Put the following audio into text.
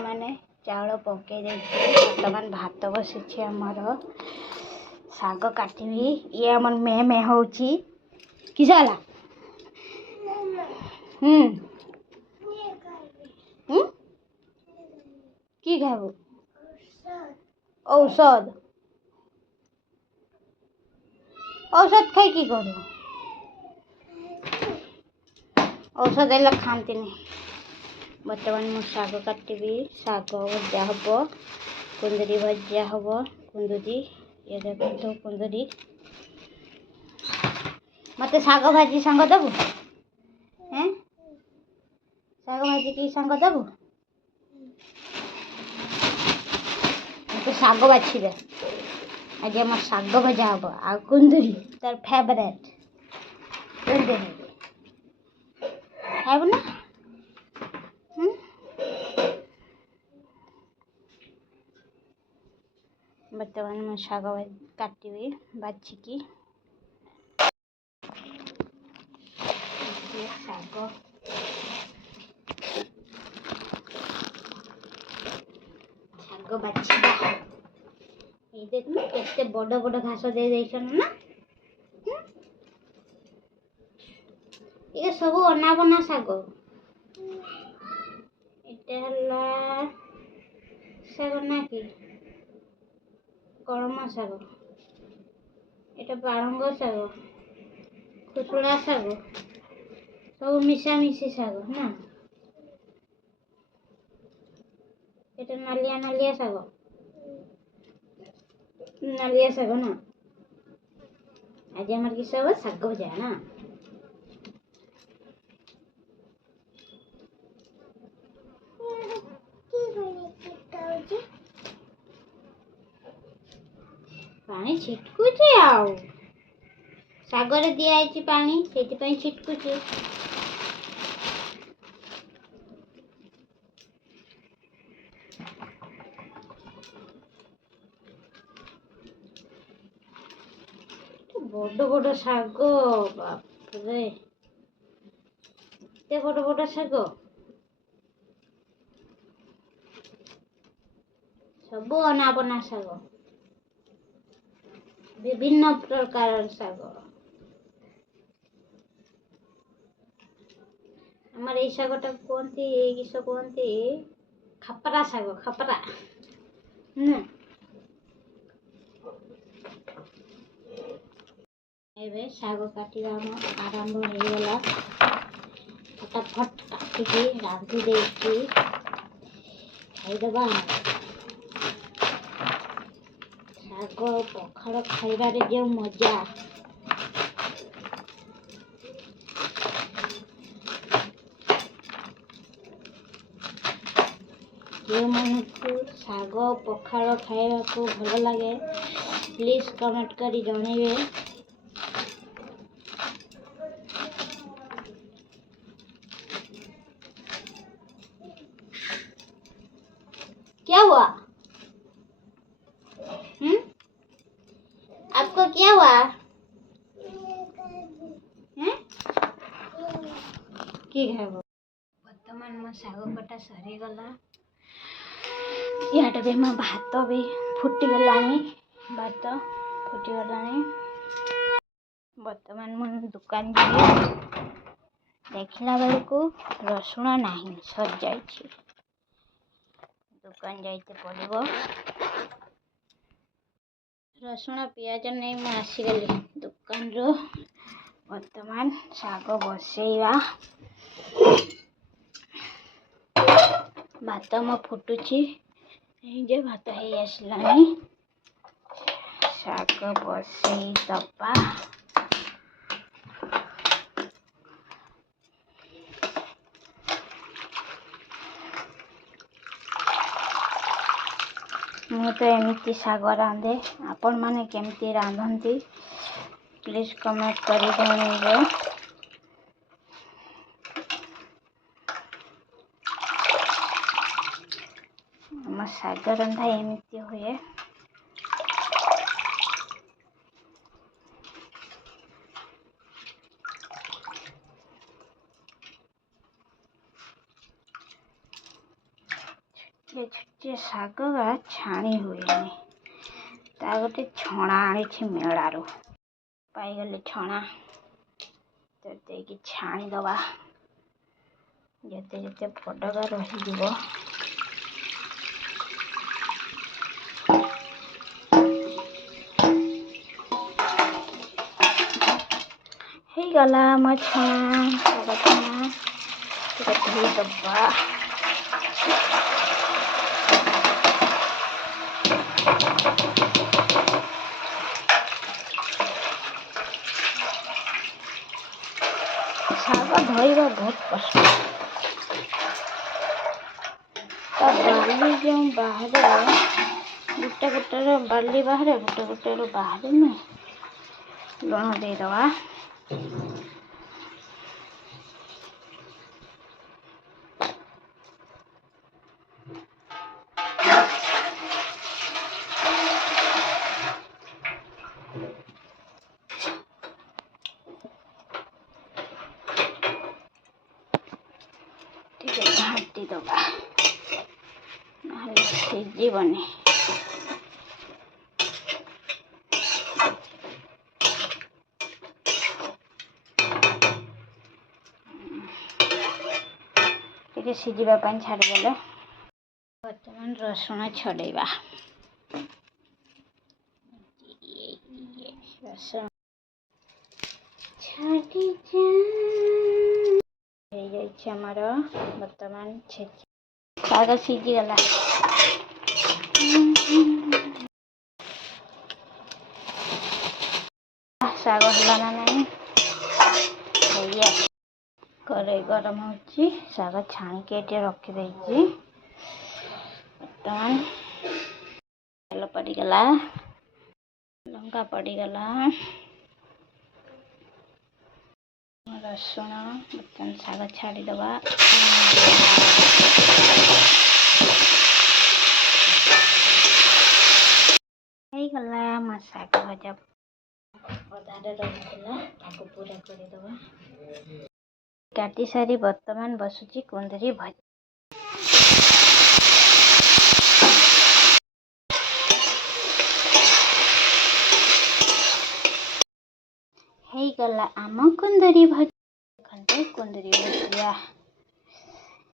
मैंने चाउल पकई बर्तमान भात बसी आमर शाग काटबी ये आम मे मे हो किस कि खाबू औषध औषध खाई कि करू औषध है खाती बर्तमान मु शाग काटबी शाग भजा हम कुंदरी भजा हम कुंदरी ये देखो कुंदरी मत शाग भाजी सांग देबू हैं शाग भाजी की सांग देबू तो शाग बाछी दे आज आम शाग भजा हम आ कुंदरी तार फेवरेट खाइब ना बर्तमान मैं शाग काटबी बाछिकी शाग शाग बाछा ये देखना केते बड़ बड़ घास दे देछन ना ये सब अना बना शाग एटा हला शाग ना कि कलम शाग एटा पालंग शाग खुसुड़ा शाग सब मिशामिशी शाग ना एटा नालिया नालिया शाग ना आज हमार की सब शाग भजा ना पानी छिटकुची आउ सागर दिखाई पानी से छिटकुची बड़ बड़ शाग बाप रे एते बड़ बड़ शाग सब अनाबना शाग विभिन्न प्रकार शाग हमारे ये शागटा कहते किस कहते खपरा शाग खपरा एबे शाग काटिया आरंभ हो गला फटाफट काटिकी रांधि देकी खाईदेबा शाग पखाड़ खाइबारे जो मजा जो मन को शाग पखाड़ खाइबा को भल लगे प्लीज कमेंट करी जणेबे क्या हुआ आपको क्या हुआ कि खाइब बर्तमान मो शाग कटा सरी गला इहाटे भी मो भात भी फुटी गलानी भात फुटी गलानी बर्तमान मो दुकान जी देखला बेलू रसुण नहीं सर जाइए दुकान जाइते पड़ो रसुण पियाज नहीं मैं आसीगली दुकान रो बर्तमान शाग बसैवा भात मो फुटुची जे भात हो आसलानी शाग बसई दबा मु तो एमती शाग रांधे आपण माने केमती रांधती प्लीज कमेंट करी जणेबे हम शाग रंधा एमती हुए ଛୋଟିଆ ଶାଗଟା ଛାଣି ହୁଏନି, ତା ଗୋଟେ ଛଣା ଆଣିଛି ମେଳାରୁ, ପାଇଗଲି ଛଣା, ତ ଦେଇକି ଛାଣିଦେବା, ଯେତେ ଯେତେ ଫୋଟକା ରହିଯିବ ହେଇଗଲା ମୋ ଛଣା, ଶାଗ ଛଣା, ଟିକେ ଧୋଇଦେବା। ଶାଗ ଧୋଇବା ବହୁତ କଷ୍ଟ, ତା ବାଲି ଯେଉଁ ବାହାରେ, ଗୋଟେ ଗୋଟେର ବାଲି ବାହାରେ, ଗୋଟେ ଗୋଟେର ବାହାରେନି। ଲୁଣ ଦେଇଦେବା, ଟିକେ ଘାଣ୍ଟି ଦେବା, ନହେଲେ ସିଝିବନି। ଟିକେ ସିଝିବା ପାଇଁ ଛାଡ଼ିଦେଲେ ବର୍ତ୍ତମାନ ରସୁଣ ଛଡ଼େଇବା। ରସୁଣ ହେଇଯାଇଛି ଆମର, ବର୍ତ୍ତମାନ ଛେଚି ଶାଗ ସିଝିଗଲା। ଶାଗ ହେଲା ନା ନାହିଁ, କଡ଼େଇ ଗରମ ହେଉଛି, ଶାଗ ଛାଣିକି ଏଠି ରଖିଦେଇଛି। ବର୍ତ୍ତମାନ ତେଲ ପଡ଼ିଗଲା, ଲଙ୍କା ପଡ଼ିଗଲା, ରସୁଣ, ବର୍ତ୍ତମାନ ଶାଗ ଛାଡ଼ିଦେବା। ହେଇଗଲା ମୋ ଶାଗ ଭଜା, ଅଧାରେ ରହିଥିଲା ତାକୁ ପୁରା କରିଦେବା। କାଟି ସାରି ବର୍ତ୍ତମାନ ବସୁଛି କୁନ୍ଦୁରି ଭଜା। ହେଇଗଲା ଆମ କୁନ୍ଦୁରି ଭଜା, କୁନ୍ଦୁରି ଭଜା।